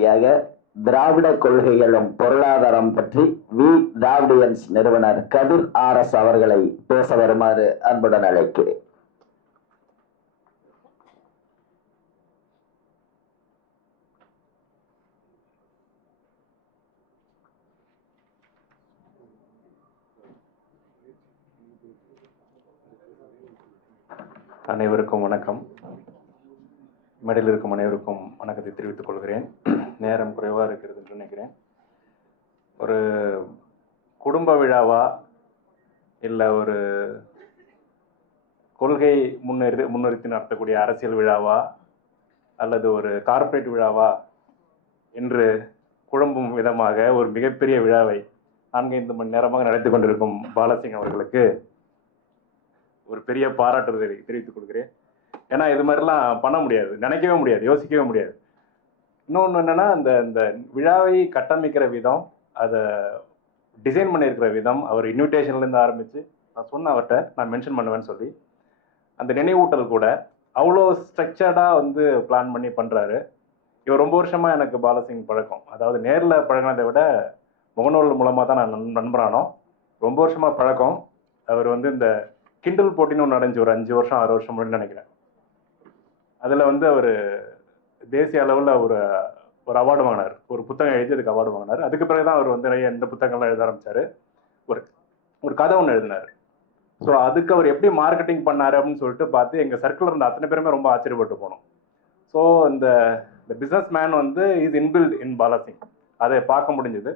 அடுத்தபடியாக திராவிட கொள்கைகளும் பொருளாதாரம் பற்றி திராவிடியன்ஸ் நிறுவனர் கதிர் RS அவர்களை பேச வருமாறு அன்புடன் அழைக்கிறேன். அனைவருக்கும் வணக்கம். மேடையில் இருக்கும் அனைவருக்கும் வணக்கத்தை தெரிவித்துக் கொள்கிறேன். நேரம் குறைவாக இருக்கிறது என்று நினைக்கிறேன். ஒரு குடும்ப விழாவா இல்லை ஒரு கொள்கை முன்னிறுத்தி நடத்தக்கூடிய அரசியல் விழாவா அல்லது ஒரு கார்ப்பரேட் விழாவா என்று குழம்பும் விதமாக ஒரு மிகப்பெரிய விழாவை 4-5 மணி நேரமாக நடத்தி கொண்டிருக்கும் பாலசிங் அவர்களுக்கு ஒரு பெரிய பாராட்டுதலை தெரிவித்துக் கொள்கிறேன். ஏன்னா இது மாதிரிலாம் பண்ண முடியாது, நினைக்கவே முடியாது, யோசிக்கவே முடியாது. இன்னொன்று என்னன்னா, இந்த விழாவை கட்டமைக்கிற விதம், அதை டிசைன் பண்ணியிருக்கிற விதம், அவர் இன்விடேஷன்லேருந்து ஆரம்பித்து நான் சொன்ன அவர்கிட்ட நான் மென்ஷன் பண்ணுவேன்னு சொல்லி அந்த நினைவூட்டல் கூட அவ்வளோ ஸ்ட்ரக்சர்டாக பிளான் பண்ணி பண்ணுறாரு. இவர் ரொம்ப வருஷமாக எனக்கு பாலசிங் பழக்கம். அதாவது நேரில் பழகினதை விட முகநூல் மூலமாக தான் நான் நண்பரானோம். ரொம்ப வருஷமாக பழக்கம். அவர் இந்த கிண்டல் போட்டின்னு ஒன்று நடந்துச்சு ஒரு 5 வருஷம் 6 வருஷம் முன்னாடி நினைக்கிறேன். அதில் அவர் தேசிய அளவில் ஒரு அவார்டு வாங்கினார். ஒரு புத்தகம் எழுதி அதுக்கு அவார்டு வாங்கினார். அதுக்கு பிறகு தான் அவர் நிறைய எந்த புத்தகங்கள்லாம் எழுத ஆரம்பித்தார். ஒரு கதை ஒன்று எழுதினார். ஸோ அதுக்கு அவர் எப்படி மார்க்கெட்டிங் பண்ணார் அப்படின்னு சொல்லிட்டு பார்த்து எங்கள் சர்க்கிள் இருந்த அத்தனை பேருமே ரொம்ப ஆச்சரியப்பட்டு போனோம். ஸோ இந்த பிஸ்னஸ் மேன் இஸ் இன்பில்ட் இன் பாலசிங், அதை பார்க்க முடிஞ்சது.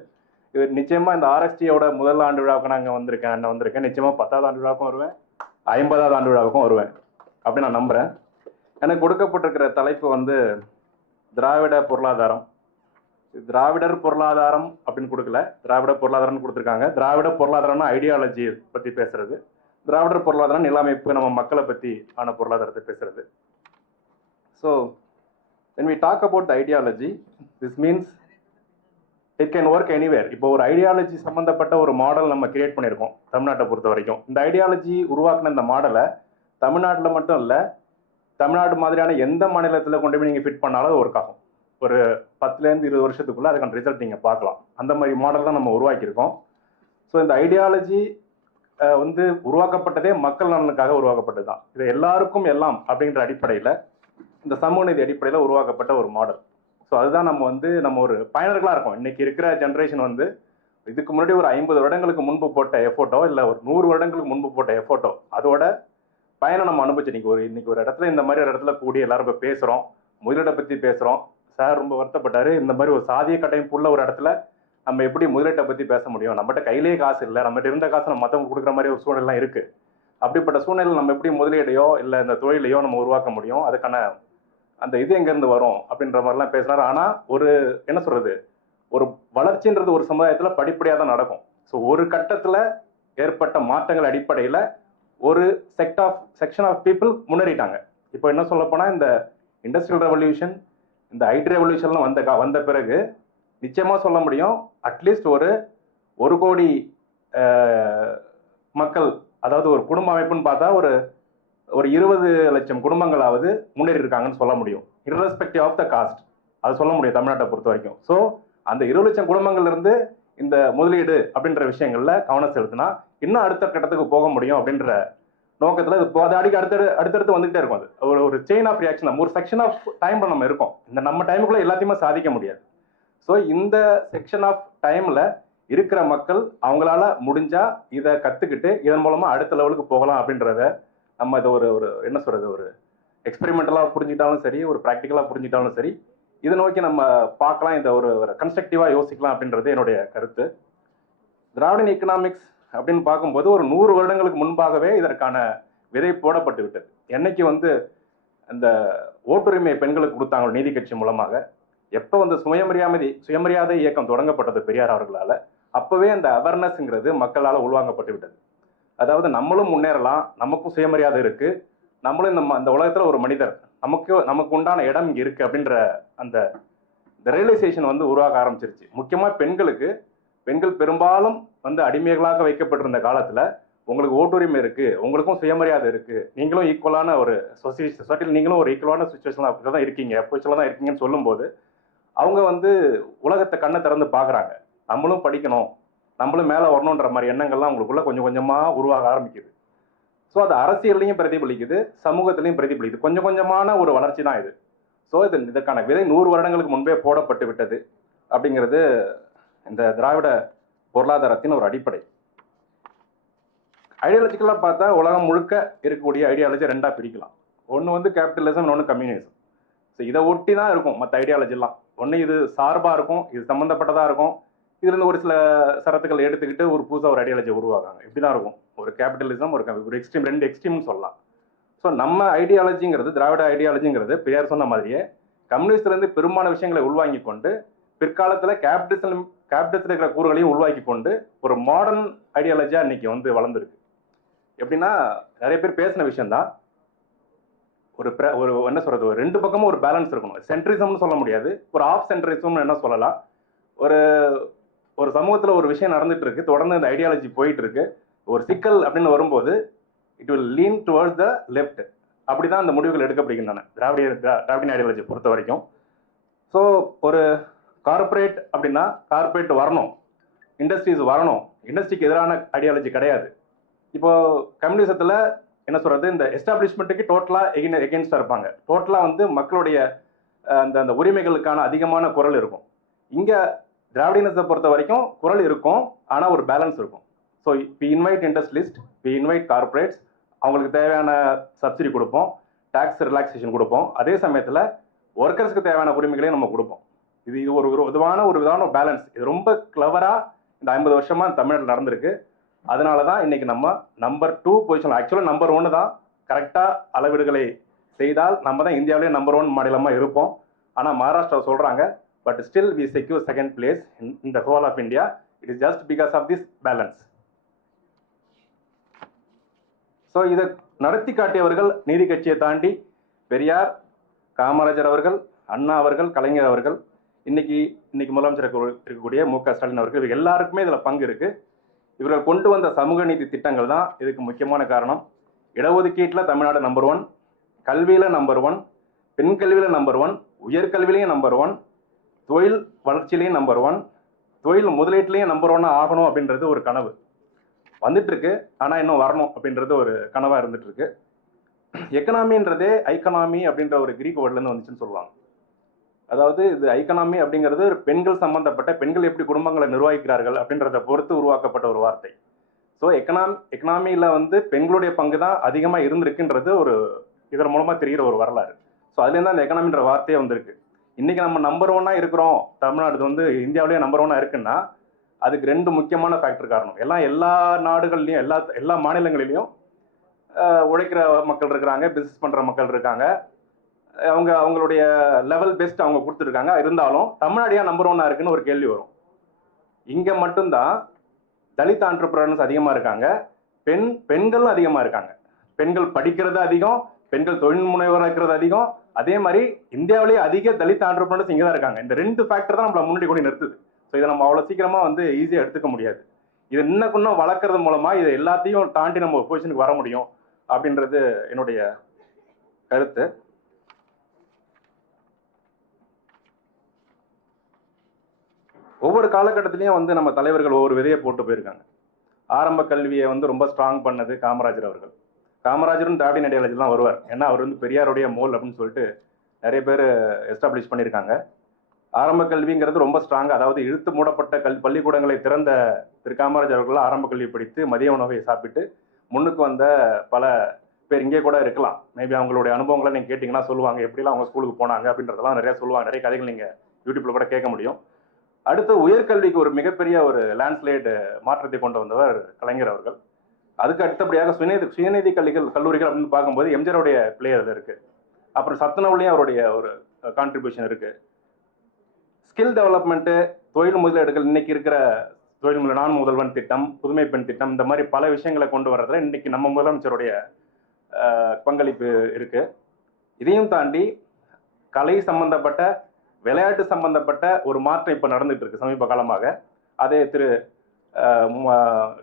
இவர் நிச்சயமாக இந்த RSTயோட முதல் ஆண்டு விழாவுக்கு நான் வந்திருக்கேன். நிச்சயமாக 10வது ஆண்டு விழாவுக்கும் வருவேன், 50வது ஆண்டு விழாவுக்கும் வருவேன் அப்படின்னு நான் நம்புகிறேன். எனக்கு கொடுக்கப்பட்டிருக்கிற தலைப்பு திராவிட பொருளாதாரம். திராவிடர் பொருளாதாரம் அப்படின்னு கொடுக்கல, திராவிட பொருளாதாரம்னு கொடுத்துருக்காங்க. திராவிட பொருளாதாரம்னா ஐடியாலஜி பற்றி பேசுறது, திராவிடர் பொருளாதாரம் நிலைமைப்பு நம்ம மக்களை பற்றி ஆன பொருளாதாரத்தை பேசுறது. So when we talk about the ideology, this means it can work anywhere. இப்போ ஒரு ஐடியாலஜி சம்மந்தப்பட்ட ஒரு மாடல் நம்ம கிரியேட் பண்ணியிருக்கோம் தமிழ்நாட்டை பொறுத்த வரைக்கும். இந்த ஐடியாலஜி உருவாக்குன இந்த மாடலை தமிழ்நாட்டில் மட்டும் இல்லை, தமிழ்நாடு மாதிரியான எந்த மாநிலத்தில் கொண்டு போய் நீங்கள் ஃபிட் பண்ணாலும் அது ஒர்க் ஆகும். ஒரு 10லேருந்து 20 வருஷத்துக்குள்ளே அதுக்கான ரிசல்ட் நீங்கள் பார்க்கலாம். அந்த மாதிரி மாடல் தான் நம்ம உருவாக்கியிருக்கோம். ஸோ இந்த ஐடியாலஜி உருவாக்கப்பட்டதே மக்கள் நலனுக்காக உருவாக்கப்பட்டது தான். இது எல்லாருக்கும் எல்லாம் அப்படிங்கிற அடிப்படையில், இந்த சமூக நீதி அடிப்படையில் உருவாக்கப்பட்ட ஒரு மாடல். ஸோ அதுதான் நம்ம ஒரு பயனர்களாக இருக்கோம். இன்னைக்கு இருக்கிற ஜென்ரேஷன் இதுக்கு முன்னாடி ஒரு 50 வருடங்களுக்கு முன்பு போட்ட எஃபோர்ட்டோ இல்லை ஒரு 100 வருடங்களுக்கு முன்பு போட்ட எஃபோர்ட்டோ அதோட பயணம் நம்ம அனுபவிச்சு இன்னைக்கு ஒரு இடத்துல இந்த மாதிரி ஒரு இடத்துல கூடி எல்லாரும் இப்போ பேசுகிறோம், முதலீடை பற்றி பேசுகிறோம். சார் ரொம்ப வருத்தப்பட்டார். இந்த மாதிரி ஒரு சாதிய கட்டமைப்புள்ள ஒரு இடத்துல நம்ம எப்படி முதலீட்டை பற்றி பேச முடியும்? நம்மகிட்ட கையிலேயே காசு இல்லை, நம்மகிட்ட இருந்த காசு நம்ம மற்றவங்க கொடுக்குற மாதிரி ஒரு சூழ்நிலாம் இருக்குது. அப்படிப்பட்ட சூழ்நிலையில் நம்ம எப்படி முதலீடையோ இல்லை இந்த தொழிலையோ நம்ம உருவாக்க முடியும்? அதுக்கான அந்த இது எங்கேருந்து வரும் அப்படின்ற மாதிரிலாம் பேசுனார். ஆனால் ஒரு வளர்ச்சின்றது ஒரு சமுதாயத்தில் படிப்படியாக தான் நடக்கும். ஸோ ஒரு கட்டத்தில் ஏற்பட்ட மாற்றங்கள் அடிப்படையில் ஒரு செக்ஷன் ஆஃப் பீப்புள் முன்னேறிட்டாங்க. இப்போ என்ன சொல்ல போனால், இந்த இண்டஸ்ட்ரியல் ரெவல்யூஷன், இந்த ஐடி ரெவல்யூஷன்லாம் வந்த பிறகு நிச்சயமாக சொல்ல முடியும், அட்லீஸ்ட் ஒரு கோடி மக்கள், அதாவது ஒரு குடும்ப அமைப்புன்னு பார்த்தா ஒரு 20 லட்சம் குடும்பங்களாவது முன்னேறி இருக்காங்கன்னு சொல்ல முடியும். இர்ரெஸ்பெக்டிவ் ஆஃப் த காஸ்ட் அது சொல்ல முடியும் தமிழ்நாட்டை பொறுத்த வரைக்கும். ஸோ அந்த 20 லட்சம் குடும்பங்கள்ல இருந்து இந்த முதலீடு அப்படின்ற விஷயங்கள்ல கவனம் செலுத்தினா இன்னும் அடுத்த கட்டத்துக்கு போக முடியும் அப்படின்ற நோக்கத்தில் அது அடிக்க அடுத்தடுத்து வந்துகிட்டே இருக்கும். அது ஒரு செயின் ஆஃப் ரியாக்ஷன், நம்ம ஒரு செக்ஷன் ஆஃப் டைம்ல நம்ம இருக்கோம். நம்ம டைமுக்குள்ள எல்லாத்தையுமே சாதிக்க முடியாது. ஸோ இந்த செக்ஷன் ஆஃப் டைம்ல இருக்கிற மக்கள் அவங்களால முடிஞ்சா இதை கத்துக்கிட்டு இதன் மூலமா அடுத்த லெவலுக்கு போகலாம் அப்படின்றத நம்ம இதை ஒரு எக்ஸ்பெரிமெண்டலாக புரிஞ்சுக்கிட்டாலும் சரி, ஒரு ப்ராக்டிக்கலாக புரிஞ்சுக்கிட்டாலும் சரி, இதை நோக்கி நம்ம பார்க்கலாம், இந்த ஒரு கன்ஸ்ட்ரக்டிவாக யோசிக்கலாம் அப்படின்றது என்னுடைய கருத்து. திராவிடன் எக்கனாமிக்ஸ் அப்படின்னு பார்க்கும்போது ஒரு 100 வருடங்களுக்கு முன்பாகவே இதற்கான விதை போடப்பட்டு விட்டது. என்னைக்கு அந்த ஓட்டுரிமை பெண்களுக்கு கொடுத்தாங்க நீதி கட்சி மூலமாக, எப்போ சுயமரியாதை இயக்கம் தொடங்கப்பட்டது பெரியார் அவர்களால், அப்போவே அந்த அவேர்னஸ்ங்கிறது மக்களால் உள்வாங்கப்பட்டு விட்டது. அதாவது நம்மளும் முன்னேறலாம், நமக்கும் சுயமரியாதை இருக்கு, நம்மளும் இந்த உலகத்துல ஒரு மனிதர், நமக்கு உண்டான இடம் இங்க இருக்கு அப்படின்ற அந்த ரியலைசேஷன் உருவாக ஆரம்பிச்சிருச்சு. முக்கியமா பெண்கள் பெரும்பாலும் அடிமைகளாக வைக்கப்பட்டிருந்த காலத்துல உங்களுக்கு ஓட்டுரிமை இருக்கு, உங்களுக்கும் சுயமரியாதை இருக்கு, நீங்களும் ஈக்குவலான ஒரு சொசைட்டியில் நீங்களும் ஒரு ஈக்குவலான சுச்சுவேஷன்ல தான் இருக்கீங்க, பொசிஷன்ல தான் இருக்கீங்கன்னு சொல்லும்போது அவங்க வந்து உலகத்தை கண்ணை திறந்து பார்க்குறாங்க. நம்மளும் படிக்கணும், நம்மளும் மேலே வரணுன்ற மாதிரி எண்ணங்கள்லாம் அவங்களுக்குள்ள கொஞ்சம் கொஞ்சமாக உருவாக ஆரம்பிக்குது. ஸோ அது அரசியல்லையும் பிரதிபலிக்குது, சமூகத்திலையும் பிரதிபலிக்குது. கொஞ்சம் கொஞ்சமான ஒரு வளர்ச்சி தான் இது. ஸோ இதற்கான விதை 100 வருடங்களுக்கு முன்பே போடப்பட்டு விட்டது அப்படிங்கிறது இந்த திராவிட பொருளாதாரத்தின் ஒரு அடிப்படை. ஐடியாலஜிக்கலாக பார்த்தா உலகம் முழுக்க இருக்கக்கூடிய ஐடியாலஜி 2ஆக பிரிக்கலாம். ஒன்று வந்து கேபிட்டலிசம், இன்னொன்று கம்யூனிசம். ஸோ இதை ஒட்டி தான் இருக்கும் மற்ற ஐடியாலஜிலாம். ஒன்று இது சார்பாக இருக்கும், இது சம்மந்தப்பட்டதாக இருக்கும், இதுலேருந்து ஒரு சில சரத்துக்கள் எடுத்துக்கிட்டு ஒரு புதுசாக ஒரு ஐடியாலஜி உருவாகாங்க. இப்படி தான் இருக்கும். ஒரு கேபிட்டலிசம், ஒரு எக்ஸ்ட்ரீம், 2 எக்ஸ்ட்ரீம்னு சொல்லலாம். ஸோ நம்ம ஐடியாலஜிங்கிறது, திராவிட ஐடியாலஜிங்கிறது பெரியார் சொன்ன மாதிரியே கம்யூனிஸ்ட்லேருந்து பெரும்பாலான விஷயங்களை உள்வாங்கி கொண்டு பிற்காலத்தில் கேபிட்டலிசத்தில் இருக்கிற கூறுகளையும் உள்வாக்கி கொண்டு ஒரு மாடர்ன் ஐடியாலஜியாக இன்னைக்கு வந்து வளர்ந்துருக்கு. எப்படின்னா நிறைய பேர் பேசின விஷயம்தான். ஒரு என்ன சொல்றது, ஒரு 2 பக்கமும் ஒரு பேலன்ஸ் இருக்கணும். சென்ட்ரிசம்னு சொல்ல முடியாது, ஒரு ஆஃப் சென்ட்ரிசம் என்ன சொல்லலாம். ஒரு சமூகத்தில் ஒரு விஷயம் நடந்துட்டு இருக்கு, தொடர்ந்து இந்த ஐடியாலஜி போயிட்டு இருக்கு. ஒரு சிக்கல் அப்படின்னு வரும்போது it will lean towards the left. அப்படிதான் அந்த முடிவுகள் எடுக்கப்படுகின்றன திராவிட ஐடியாலஜி பொறுத்த வரைக்கும். ஸோ ஒரு கார்பரேட் அப்படின்னா கார்பரேட் வரணும், இண்டஸ்ட்ரீஸ் வரணும், இண்டஸ்ட்ரிக்கு எதிரான ஐடியாலஜி கிடையாது. இப்போ கம்யூனிசத்தில் என்ன சொல்றது, இந்த எஸ்டாப்ளிஷ்மெண்ட்டுக்கு டோட்டலாக எகென்ஸ்டாக இருப்பாங்க. டோட்டலாக வந்து மக்களுடைய அந்த உரிமைகளுக்கான அதிகமான குரல் இருக்கும். இங்கே திராவிடினத்தை பொறுத்த வரைக்கும் குரல் இருக்கும், ஆனால் ஒரு பேலன்ஸ் இருக்கும். So we invite industrialist, we invite corporates, அவங்களுக்கு தேவையான சப்சிடி கொடுப்போம், டாக்ஸ் ரிலாக்ஸேஷன் கொடுப்போம், அதே சமயத்தில் ஒர்க்கர்ஸ்க்கு தேவையான உரிமைகளையும் நம்ம கொடுப்போம். இது ஒரு விதமான பேலன்ஸ். இது ரொம்ப கிளவராக இந்த 50 வருஷமா தமிழ்நாட்டில் நடந்திருக்கு. அதனால தான் இன்னைக்கு நம்ம நம்பர் 2 பொசிஷன், ஆக்சுவலாக நம்பர் 1 தான். கரெக்டாக அளவீடுகளை செய்தால் நம்ம தான் இந்தியாவிலே நம்பர் 1 மாநிலமாக இருப்போம். ஆனால் மகாராஷ்டிரா சொல்கிறாங்க, but still we secure second place in the whole of India. It is just because of this balance. So இதை நடத்தி காட்டியவர்கள் நீதி கட்சியை தாண்டி பெரியார், காமராஜர் அவர்கள், அண்ணா அவர்கள், கலைஞர் அவர்கள், இன்னைக்கு முதலமைச்சர் இருக்கக்கூடிய மு.க. ஸ்டாலின் அவர்கள், இவங்க எல்லாருக்குமே இதில் பங்கு இருக்கு. இவர்கள் கொண்டு வந்த சமூக நீதி திட்டங்கள் தான் இதுக்கு முக்கியமான காரணம். இடஒதுக்கீட்டில் தமிழ்நாடு நம்பர் 1, கல்வியில் நம்பர் 1, பெண் கல்வியில் நம்பர் 1, உயர்கல்வியிலையும் நம்பர் 1, தொழில் வளர்ச்சியிலையும் நம்பர் 1, தொழில் முதலீட்டிலையும் நம்பர் 1 ஆகணும் அப்படின்றது ஒரு கனவு வந்துட்டு இருக்கு. ஆனால் இன்னும் வரணும் அப்படின்றது ஒரு கனவாக இருந்துட்டு இருக்கு. எக்கனாமின்றதே ஐக்கனாமி அப்படின்ற ஒரு கிரீக் வேர்ட்லேருந்து வந்துச்சுன்னு சொல்லுவாங்க. அதாவது இது ஐக்கனாமி அப்படிங்கிறது ஒரு பெண்கள் சம்பந்தப்பட்ட, பெண்கள் எப்படி குடும்பங்களை நிர்வகிக்கிறார்கள் அப்படின்றத பொறுத்து உருவாக்கப்பட்ட ஒரு வார்த்தை. ஸோ எக்கனாமியில் வந்து பெண்களுடைய பங்கு தான் அதிகமாக இருந்திருக்குன்றது ஒரு இதன் மூலமாக தெரிகிற ஒரு வரலாறு. ஸோ அதுலேருந்து அந்த எக்கனாமின்ற வார்த்தையே வந்திருக்கு. இன்னைக்கு நம்ம நம்பர் 1 இருக்கிறோம், தமிழ்நாடு வந்து இந்தியாவிலேயே நம்பர் 1 இருக்குன்னா அதுக்கு 2 முக்கியமான ஃபேக்டர் காரணம். எல்லா நாடுகள்லையும் எல்லா மாநிலங்களிலையும் உழைக்கிற மக்கள் இருக்கிறாங்க, பிஸ்னஸ் பண்ணுற மக்கள் இருக்காங்க, அவங்களுடைய லெவல் பெஸ்ட் அவங்க கொடுத்துருக்காங்க. இருந்தாலும் தமிழ்நாடு ஏன் நம்பர் 1 இருக்குன்னு ஒரு கேள்வி வரும். இங்கே மட்டும்தான் தலித் ஆண்டர்பிரனர்ஸ் அதிகமாக இருக்காங்க, பெண்களும் அதிகமாக இருக்காங்க. பெண்கள் படிக்கிறது அதிகம், பெண்கள் தொழில் முனைவோராக இருக்கிறது அதிகம். அதே மாதிரி இந்தியாவிலேயே அதிக தலித் ஆண்டர்பிரனர்ஸ் இங்கே தான் இருக்காங்க. இந்த 2 ஃபேக்டர் தான் நம்மளை முன்னாடி கொண்டு நிறுத்துது. ஸோ இதை நம்ம அவ்வளோ சீக்கிரமாக வந்து ஈஸியாக எடுத்துக்க முடியாது. இது இன்னும் வளர்க்கறது மூலமாக இதை எல்லாத்தையும் தாண்டி நம்ம ஒரு பொசிஷனுக்கு வர முடியும் அப்படின்றது என்னுடைய கருத்து. ஒவ்வொரு காலகட்டத்திலையும் வந்து நம்ம தலைவர்கள் ஒவ்வொரு விதையை போட்டு போயிருக்காங்க. ஆரம்ப கல்வியை வந்து ரொம்ப ஸ்ட்ராங் பண்ணது காமராஜர் அவர்கள். காமராஜரும் திராவிட ஐடியாலஜி தான் வருவார். ஏன்னா அவர் வந்து பெரியாருடைய மோல் அப்படின்னு சொல்லிட்டு நிறைய பேர் எஸ்டாப்ளிஷ் பண்ணியிருக்காங்க. ஆரம்ப கல்விங்கிறது ரொம்ப ஸ்ட்ராங். அதாவது இழுத்து மூடப்பட்ட பள்ளிக்கூடங்களை திறந்த திரு காமராஜர் அவர்கள் ஆரம்ப கல்வி படித்து மதிய உணவை சாப்பிட்டு முன்னுக்கு வந்த பல பேர் இங்கே கூட இருக்கலாம். மேபி அவங்களுடைய அனுபவங்களை நீங்கள் கேட்டிங்கன்னா சொல்லுவாங்க, எப்படிலாம் அவங்க ஸ்கூலுக்கு போனாங்க அப்படின்றதெல்லாம் நிறைய சொல்லுவாங்க. நிறைய கதைகள் நீங்கள் யூடியூப்ல கூட கேட்க முடியும். அடுத்து உயர்கல்விக்கு ஒரு மிகப்பெரிய ஒரு லேண்ட்ஸ்லைடு மாற்றத்தை கொண்டு வந்தவர் கலைஞர் அவர்கள். அதுக்கு அடுத்தபடியாக சுயநிதி கல்லூரிகள் அப்படின்னு பார்க்கும்போது எம்ஜிஆருடைய பிளே அதில் இருக்கு. அப்புறம் சத்துணவுலையும் அவருடைய ஒரு கான்ட்ரிபியூஷன் இருக்கு. ஸ்கில் டெவலப்மெண்ட்டு, தொழில் முதலீடுகள், இன்னைக்கு இருக்கிற தொழில் நான் முதல்வன் திட்டம், புதுமை பெண் திட்டம், இந்த மாதிரி பல விஷயங்களை கொண்டு வர்றதுல இன்னைக்கு நம்ம முதலமைச்சருடைய பங்களிப்பு இருக்கு. இதையும் தாண்டி கலை சம்பந்தப்பட்ட, விளையாட்டு சம்பந்தப்பட்ட ஒரு மாற்றம் இப்போ நடந்துட்டு இருக்கு சமீப காலமாக. அதே திரு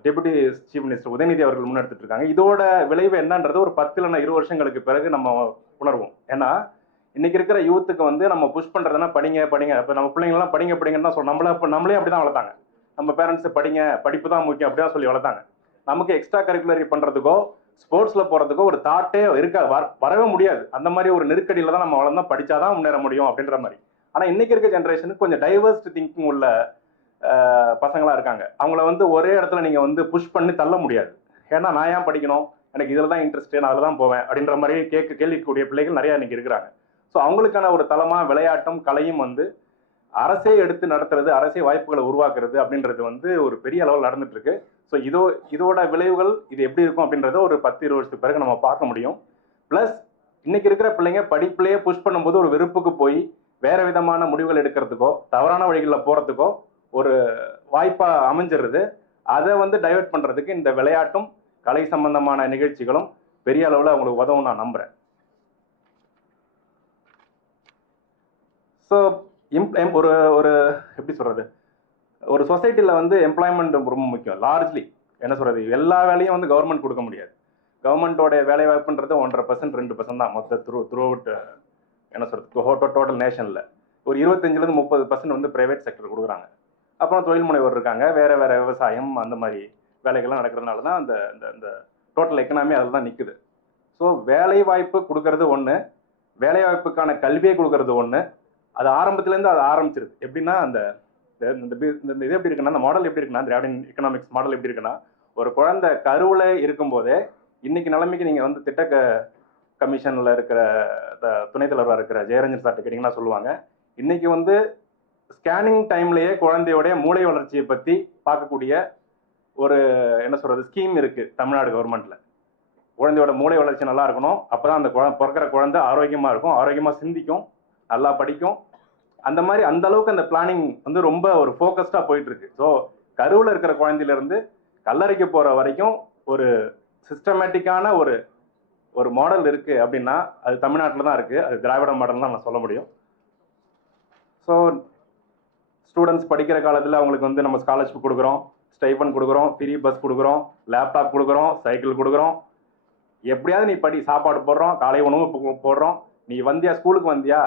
டெபுட்டி சீஃப் மினிஸ்டர் உதயநிதி அவர்கள் முன்னெடுத்துட்டு இருக்காங்க. இதோட விளைவு என்னன்றது ஒரு 10 இல்லைன்னா 20 வருஷங்களுக்கு பிறகு நம்ம உணர்வோம். ஏன்னா இன்னைக்கு இருக்கிற யூத்துக்கு வந்து நம்ம புஷ் பண்றதுன்னா படிங்க படிங்க. இப்போ நம்ம பிள்ளைங்கலாம் படிங்க படிங்கன்னு தான் சொல்றோம். நம்மளே அப்படி தான் வளர்த்தாங்க. நம்ம பேரண்ட்ஸ் படிங்க, படிப்பு தான் முக்கியம் அப்படிதான் சொல்லி வளர்த்தாங்க. நமக்கு எக்ஸ்ட்ரா கரிக்குலரி பண்றதுக்கோ ஸ்போர்ட்ஸ்ல போறதுக்கோ ஒரு தாட்டே இருக்காது, வரவே முடியாது. அந்த மாதிரி ஒரு நெருக்கடியில தான் நம்ம வளர்ந்தா படிச்சாதான் முன்னேற முடியும் அப்படின்ற மாதிரி. ஆனா இன்னைக்கு இருக்க ஜென்ரேஷனுக்கு கொஞ்சம் டைவர்ஸ்ட் திங்கிங் உள்ள பசங்களா இருக்காங்க. அவங்கள வந்து ஒரே இடத்துல நீங்க வந்து புஷ் பண்ணி தள்ள முடியாது. ஏன்னா நான் ஏன் படிக்கணும், எனக்கு இதுல தான் இன்ட்ரெஸ்ட், நான் அதில் தான் போவேன் அப்படின்ற மாதிரி கேள்விக்கூடிய பிள்ளைகள் நிறைய இன்னைக்கு இருக்கிறாங்க. ஸோ அவங்களுக்கான ஒரு தளமா விளையாட்டும் கலையும் வந்து அரசே எடுத்து நடத்துறது, அரசே வாய்ப்புகளை உருவாக்குறது அப்படின்றது வந்து ஒரு பெரிய அளவில் நடந்துட்டு இருக்கு. ஸோ இதோட விளைவுகள் இது எப்படி இருக்கும் அப்படின்றத ஒரு 10-20 வருஷத்துக்கு பிறகு நம்ம பார்க்க முடியும். பிளஸ் இன்னைக்கு இருக்கிற பிள்ளைங்க படிப்புலேயே புஷ் பண்ணும்போது ஒரு வெறுப்புக்கு போய் வேற விதமான முடிவுகள் எடுக்கிறதுக்கோ தவறான வழிகளில் போறதுக்கோ ஒரு வாய்ப்பா அமைஞ்சிருது. அதை வந்து டைவெர்ட் பண்றதுக்கு இந்த விளையாட்டும் கலை சம்பந்தமான நிகழ்ச்சிகளும் பெரிய அளவில் அவங்களுக்கு உதவும் நான் நம்புறேன். ஸோ ஒரு ஒரு எப்படி சொல்றது, ஒரு சொசைட்டியில் வந்து எம்ப்ளாய்மெண்ட் ரொம்ப முக்கியம். லார்ஜ்லி என்ன சொல்றது, எல்லா வேலையும் வந்து கவர்மெண்ட் கொடுக்க முடியாது. கவர்மெண்டோட வேலை வாய்ப்புன்றது 1.5% 2% தான் மொத்த த்ரூ அவுட் என்ன சொல்றது டோட்டல் நேஷன்ல. ஒரு 25-30% வந்து பிரைவேட் செக்டர் கொடுக்குறாங்க. அப்புறம் தொழில் முனைவோர் இருக்காங்க, வேற வேற விவசாயம் அந்த மாதிரி வேலைகள்லாம் நடக்கிறதுனால தான் அந்த அந்த டோட்டல் எக்கனாமி அதில் தான் நிற்குது. ஸோ வேலை வாய்ப்பு கொடுக்கறது ஒன்று, வேலை வாய்ப்புக்கான கல்வியை கொடுக்கறது ஒன்று. அது ஆரம்பத்துலேருந்து அது ஆரம்பிச்சிருது. எப்படின்னா அந்த இது எப்படி இருக்குன்னா, அந்த மாடல் எப்படி இருக்குன்னா, திராவிடன் எக்கனாமிக்ஸ் மாடல் எப்படி இருக்குன்னா, ஒரு குழந்தை கருவில் இருக்கும்போதே இன்னைக்கு நிலைமைக்கு நீங்கள் வந்து திட்ட கமிஷனில் இருக்கிற துணைத் தலைவராக இருக்கிற ஜெயரஞ்சன் சார்ட்ட கேட்டிங்கன்னா சொல்லுவாங்க, இன்னைக்கு வந்து ஸ்கேனிங் டைம்லேயே குழந்தையோடைய மூளை வளர்ச்சியை பற்றி பார்க்கக்கூடிய ஒரு என்ன சொல்றது ஸ்கீம் இருக்கு தமிழ்நாடு கவர்மெண்ட்ல. குழந்தையோட மூளை வளர்ச்சி நல்லா இருக்கணும், அப்பதான் அந்த பிறக்கிற குழந்தை ஆரோக்கியமா இருக்கும், ஆரோக்கியமா சிந்திக்கும், நல்லா படிக்கும். அந்த மாதிரி அந்த அளவுக்கு அந்த பிளானிங் வந்து ரொம்ப ஒரு ஃபோக்கஸ்டா போயிட்டு இருக்கு. ஸோ கருவில் இருக்கிற குழந்தையில இருந்து கல்லறைக்கு போற வரைக்கும் ஒரு சிஸ்டமேட்டிக்கான ஒரு மாடல் இருக்கு அப்படின்னா அது தமிழ்நாட்டில் தான் இருக்கு. அது திராவிட மாடல் தான் நான் சொல்ல முடியும். ஸோ ஸ்டூடெண்ட்ஸ் படிக்கிற காலத்தில் அவங்களுக்கு வந்து நம்ம ஸ்காலர்ஷிப் கொடுக்குறோம், ஸ்டைபன் கொடுக்குறோம், ஃப்ரீ பஸ் கொடுக்குறோம், லேப்டாப் கொடுக்குறோம், சைக்கிள் கொடுக்குறோம். எப்படியாவது நீ படி, சாப்பாடு போடுறோம், காலை உணவு போடுறோம், நீ வந்தியா ஸ்கூலுக்கு வந்தியா,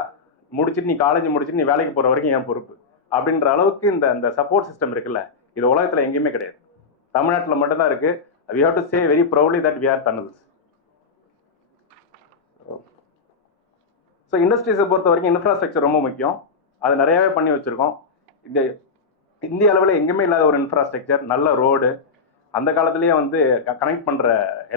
முடிச்சுட்டு நீ காலேஜ் முடிச்சுட்டு நீ வேலைக்கு போகிற வரைக்கும் என் பொறுப்பு அப்படின்ற அளவுக்கு இந்த சப்போர்ட் சிஸ்டம் இருக்குல்ல, இது உலகத்தில் எங்கேயுமே கிடையாது, தமிழ்நாட்டில் மட்டும்தான் இருக்கு. we have to say very proudly that we are Tamils. So இண்டஸ்ட்ரீஸை பொறுத்த வரைக்கும் இன்ஃப்ராஸ்ட்ரக்சர் ரொம்ப முக்கியம். அது நிறையவே பண்ணி வச்சிருக்கோம். இந்த இந்திய அளவில் எங்கேயுமே இல்லாத ஒரு இன்ஃப்ராஸ்ட்ரக்சர், நல்ல ரோடு, அந்த காலத்திலேயே வந்து கனெக்ட் பண்ணுற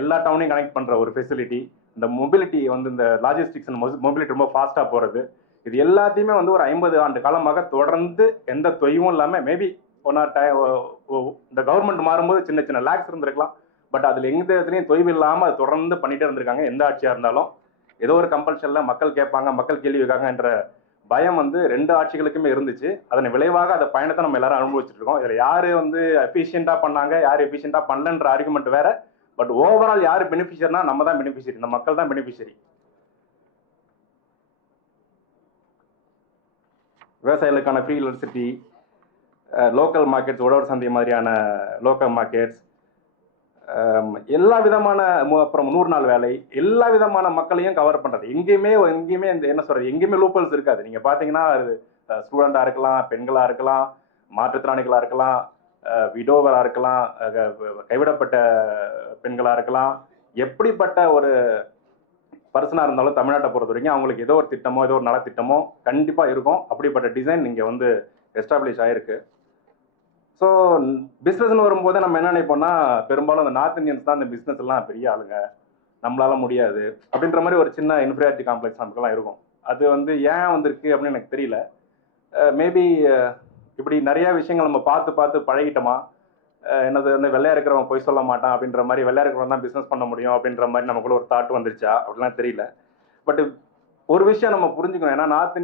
எல்லா டவுனையும் கனெக்ட் பண்ணுற ஒரு ஃபெசிலிட்டி, இந்த மொபிலிட்டி வந்து இந்த லாஜிஸ்டிக்ஸ் மொபிலிட்டி ரொம்ப ஃபாஸ்ட்டாக போகிறது, இது எல்லாத்தையுமே வந்து ஒரு 50 ஆண்டு காலமாக தொடர்ந்து எந்த தொய்வும் இல்லாமல், மேபி இந்த கவர்மெண்ட் மாறும்போது சின்ன சின்ன லேக்ஸ் இருந்திருக்கலாம், பட் அதில் எந்த இடத்துலையும் தொய்வு இல்லாமல் அது தொடர்ந்து பண்ணிகிட்டே இருந்திருக்காங்க. எந்த ஆட்சியாக இருந்தாலும் ஏதோ ஒரு கம்பல்ஷனில் மக்கள் கேட்பாங்க, மக்கள் கேள்வி வைக்காங்கன்ற பயம் வந்து 2 ஆட்சிகளுக்குமே இருந்துச்சு. அதன் விளைவாக அந்த பயணத்தை நம்ம எல்லாரும் அனுபவிச்சுட்டு இருக்கோம். இதில் யார் வந்து எஃபிஷியண்டா பண்ணாங்க, யார் எஃபிஷியண்டா பண்ணலன்ற ஆர்குமெண்ட் வேற, பட் ஓவரால் யார் பெனிஃபிஷியர்னா நம்ம தான் பெனிஃபிஷியரி, இந்த மக்கள் தான் பெனிஃபிஷியரி. விவசாயிகளுக்கான ஃப்ரீ எலக்ட்ரிசிட்டி, லோக்கல் மார்க்கெட்ஸ், உழவர் சந்தை மாதிரியான லோக்கல் மார்க்கெட்ஸ், எல்லா விதமான, அப்புறம் 100 நாள் வேலை, எல்லா விதமான மக்களையும் கவர் பண்றது. எங்கேயுமே இந்த என்ன சொல்றது, எங்கேயுமே லூப்பல்ஸ் இருக்காது. நீங்க பாத்தீங்கன்னா ஸ்டூடெண்டா இருக்கலாம், பெண்களா இருக்கலாம், மாற்றுத்திறனாளிகளா இருக்கலாம், விடோவரா இருக்கலாம், கைவிடப்பட்ட பெண்களா இருக்கலாம், எப்படிப்பட்ட ஒரு பர்சனா இருந்தாலும் தமிழ்நாட்டை பொறுத்த வரைக்கும் அவங்களுக்கு ஏதோ ஒரு திட்டமோ ஏதோ ஒரு நலத்திட்டமோ கண்டிப்பா இருக்கும். அப்படிப்பட்ட டிசைன் இங்க வந்து எஸ்டாப்ளிஷ் ஆயிருக்கு. ஸோ பிஸ்னஸ்ன்னு வரும்போது நம்ம என்ன நினைப்போம்னா, பெரும்பாலும் அந்த நார்த் இந்தியன்ஸ் தான் இந்த பிஸ்னஸ் எல்லாம் பெரிய ஆளுங்க, நம்மளால முடியாது அப்படின்ற மாதிரி ஒரு சின்ன இன்ஃபீரியாரிட்டி காம்ப்ளெக்ஸ் நமக்குலாம் இருக்கும். அது வந்து ஏன் வந்திருக்கு அப்படின்னு எனக்கு தெரியல. மேபி இப்படி நிறைய விஷயங்கள் நம்ம பார்த்து பார்த்து பழகிட்டோமா, என்னது வந்து வெள்ளையா இருக்கிறவன் போய் சொல்ல மாட்டான் அப்படின்ற மாதிரி, வெள்ளையா இருக்கிறவன் தான் பிஸ்னஸ் பண்ண முடியும் அப்படின்ற மாதிரி நமக்குள்ள ஒரு தாட் வந்துருச்சா அப்படிலாம் தெரியல. பட் ஒரு விஷயம் நம்ம புரிஞ்சுக்கணும், ஏன்னா நார்த்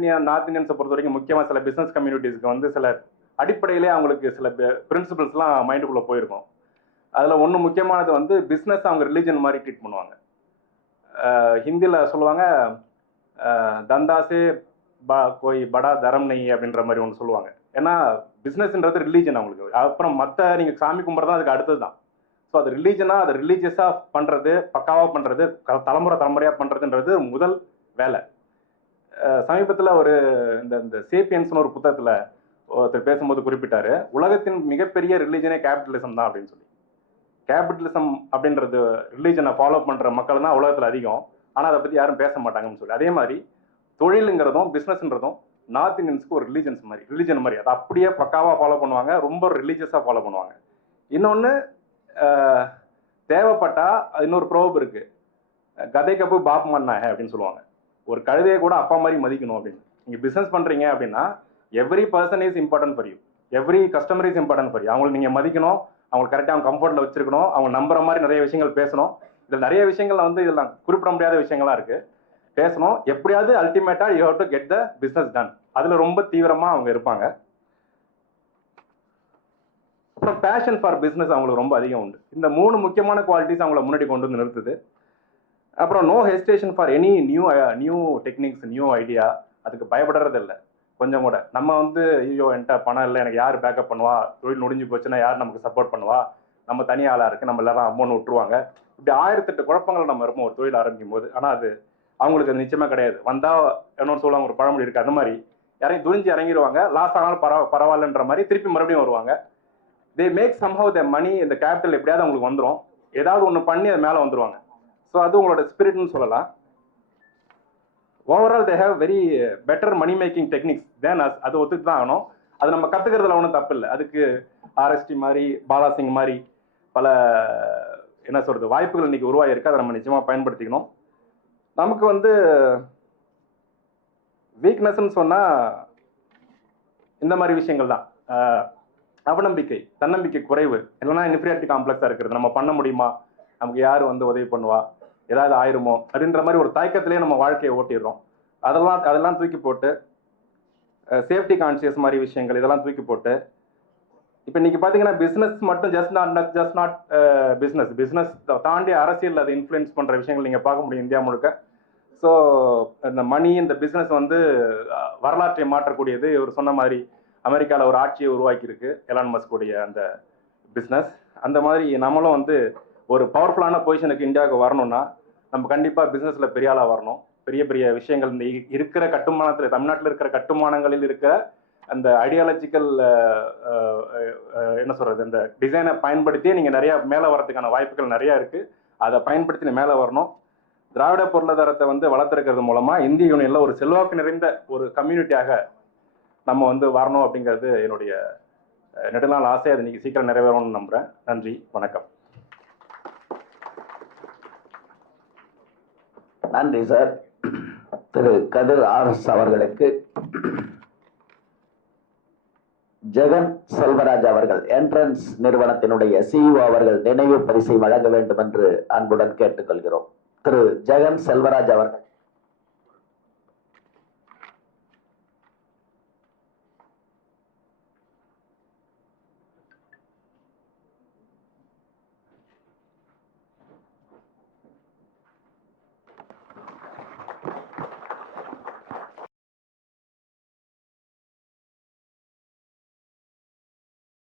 இந்தியன்ஸை பொறுத்த வரைக்கும் முக்கியமாக சில பிஸ்னஸ் கம்யூனிட்டிஸ்க்கு வந்து சில அடிப்படையிலே அவங்களுக்கு சில பிரின்சிபல்ஸ்லாம் மைண்டுக்குள்ளே போயிருக்கும். அதில் ஒன்று முக்கியமானது வந்து பிஸ்னஸ் அவங்க ரிலீஜன் மாதிரி ட்ரீட் பண்ணுவாங்க. ஹிந்தியில் சொல்லுவாங்க, தந்தாசே கோய் படா தரம் நெய் அப்படின்ற மாதிரி ஒன்று சொல்லுவாங்க. ஏன்னா பிஸ்னஸ்ன்றது ரிலீஜன் அவங்களுக்கு. அப்புறம் மற்ற நீங்கள் சாமி கும்பிட்றது அதுக்கு அடுத்தது தான். ஸோ அது ரிலீஜனாக, அது ரிலீஜியஸாக பண்ணுறது, பக்காவாக பண்ணுறது, தலைமுறையாக பண்ணுறதுன்றது முதல் வேலை. சமீபத்தில் ஒரு இந்த சேப்பியன்ஸ்னு ஒரு புத்தகத்தில் ஒருத்தர் பேசும்போது குறிப்பிட்டாரு, உலகத்தின் மிகப்பெரிய ரிலீஜனே கேபிட்டலிசம் தான் அப்படின்னு சொல்லி. கேபிட்டலிசம் அப்படின்றது ரிலீஜனை ஃபாலோ பண்ணுற மக்கள் தான் உலகத்தில் அதிகம், ஆனால் அதை பற்றி யாரும் பேச மாட்டாங்கன்னு சொல்லி. அதே மாதிரி தொழிலுங்கிறதும் பிஸ்னஸ்ன்றதும் நார்த் இந்தியன்ஸ்க்கு ஒரு ரிலீஜன் மாதிரி அதை அப்படியே பக்காவாக ஃபாலோ பண்ணுவாங்க, ரொம்ப ரிலீஜியஸாக ஃபாலோ பண்ணுவாங்க. இன்னொன்று தேவைப்பட்டா இன்னொரு ப்ரோப் இருக்கு, கதை கப்பு பாப் மன்னா அப்படின்னு சொல்லுவாங்க. ஒரு கழுதையை கூட அப்பா மாதிரி மதிக்கணும் அப்படின்னு. நீங்கள் பிஸ்னஸ் பண்ணுறீங்க அப்படின்னா every person is important for you, every customer is important for you. அவங்களுக்கு நீங்கள் மதிக்கணும், அவங்க கரெக்டாக அவங்க கம்ஃபர்ட்டில் வச்சிருக்கணும், அவங்க நம்புற மாதிரி நிறைய விஷயங்கள் பேசணும். இதில் நிறைய விஷயங்கள் வந்து இதெல்லாம் குறிப்பிட முடியாத விஷயங்கள்லாம் இருக்குது, பேசணும். எப்படியாவது அல்டிமேட்டாக you have to get the business done, அதில் ரொம்ப தீவிரமாக அவங்க இருப்பாங்க. அப்புறம் பேஷன் ஃபார் பிஸ்னஸ் அவங்களுக்கு ரொம்ப அதிகம் உண்டு. இந்த 3 முக்கியமான குவாலிட்டிஸ் அவங்கள முன்னாடி கொண்டு வந்து நிறுத்துது. அப்புறம் no hesitation for any new techniques, new idea. அதுக்கு பயப்படுறது இல்லை கொஞ்சம் கூட. நம்ம வந்து ஐயோ என்கிட்ட பணம் இல்லை, எனக்கு யார் பேக்கப் பண்ணுவா, தொழில் முடிஞ்சு போச்சுன்னா யார் நமக்கு சப்போர்ட் பண்ணுவா, நம்ம தனி ஆளாக இருக்குது, நம்ம எல்லாரும் அமௌண்ட் விட்டுருவாங்க, இப்படி 1008 குழப்பங்கள் நம்ம இருப்போம் ஒரு தொழில் ஆரம்பிக்கும் போது. ஆனால் அது அவங்களுக்கு அது நிச்சயமாக கிடையாது. வந்தால் என்னன்னு சொல்லுவாங்க, ஒரு பழமொழி இருக்குது, அந்த மாதிரி துணிஞ்சு இறங்கிடுவாங்க. லாஸ் ஆனாலும் பரவாயில்லன்ற மாதிரி திருப்பி மறுபடியும் வருவாங்க. தே மேக் சம்ஹவ் த மணி, இந்த கேபிட்டல் எப்படியாவது அவங்களுக்கு வந்துடும், ஏதாவது ஒன்று பண்ணி அது மேலே வந்துடுவாங்க. ஸோ அது உங்களோட ஸ்பிரிட்னு சொல்லலாம். Overall they have very better money making techniques than us. அது ஒத்துட்டு தான் ஆகணும். அது நம்ம கற்றுக்கிறதுல ஒன்றும் தப்பு இல்லை. அதுக்கு ஆர்எஸ்டி மாதிரி, பாலாசிங் மாதிரி பல என்ன சொல்கிறது வாய்ப்புகள் இன்னைக்கு உருவாகிருக்கு. அதை நம்ம நிச்சயமாக பயன்படுத்திக்கணும். நமக்கு வந்து வீக்னஸ்ன்னு சொன்னால் இந்த மாதிரி விஷயங்கள் தான். அவநம்பிக்கை, தன்னம்பிக்கை குறைவு, இல்லைன்னா இன்ஃபீரியாரிட்டி காம்ப்ளெக்ஸாக இருக்கிறது. நம்ம பண்ண முடியுமா, நமக்கு யார் வந்து உதவி பண்ணுவா, ஏதாவது ஆயிருமோ அப்படின்ற மாதிரி ஒரு தயக்கத்திலே நம்ம வாழ்க்கையை ஓட்டிடுறோம். அதெல்லாம் தூக்கி போட்டு சேஃப்டி கான்சியஸ் மாதிரி விஷயங்கள் இதெல்லாம் தூக்கி போட்டு இப்போ இன்னைக்கு பார்த்தீங்கன்னா பிஸ்னஸ் மட்டும் ஜஸ்ட் நாட் பிஸ்னஸ் தாண்டி அரசியல் அதை இன்ஃப்ளூயன்ஸ் பண்ணுற விஷயங்கள் நீங்கள் பார்க்க முடியும் இந்தியா முழுக்க. ஸோ இந்த மணி, இந்த பிஸ்னஸ் வந்து வரலாற்றை மாற்றக்கூடியது. இவர் சொன்ன மாதிரி அமெரிக்காவில் ஒரு ஆட்சியை உருவாக்கியிருக்கு எலான் மஸ்குடைய அந்த பிஸ்னஸ். அந்த மாதிரி நம்மளும் வந்து ஒரு பவர்ஃபுல்லான பொசிஷனுக்கு இந்தியாவுக்கு வரணும்னா நம்ம கண்டிப்பாக பிஸ்னஸில் பெரிய ஆளாக வரணும். பெரிய பெரிய விஷயங்கள் இந்த இருக்கிற கட்டுமானத்தில், தமிழ்நாட்டில் இருக்கிற கட்டுமானங்களில் இருக்கிற அந்த ஐடியாலஜிக்கல் என்ன சொல்கிறது, இந்த டிசைனை பயன்படுத்தி நீங்கள் நிறையா மேலே வரதுக்கான வாய்ப்புகள் நிறையா இருக்குது. அதை பயன்படுத்தி மேலே வரணும். திராவிட பொருளாதாரத்தை வந்து வளர்த்துருக்கிறது மூலமாக இந்திய யூனியனில் ஒரு செல்வாக்கு நிறைந்த ஒரு கம்யூனிட்டியாக நம்ம வந்து வரணும் அப்படிங்கிறது என்னுடைய நெடுநாள் ஆசை. அது இன்னைக்கு சீக்கிரம் நிறைவேறணும்னு நம்புகிறேன். நன்றி, வணக்கம். நன்றி சார். திரு கதிர் ஆர்எஸ் அவர்களுக்கு ஜெகன் செல்வராஜ் அவர்கள், என்ட்ரன்ஸ் நிறுவனத்தினுடைய சிஇஓ அவர்கள் நினைவு பரிசை வழங்க வேண்டும் என்று அன்புடன் கேட்டுக்கொள்கிறோம். திரு ஜெகன் செல்வராஜ் அவர்கள்.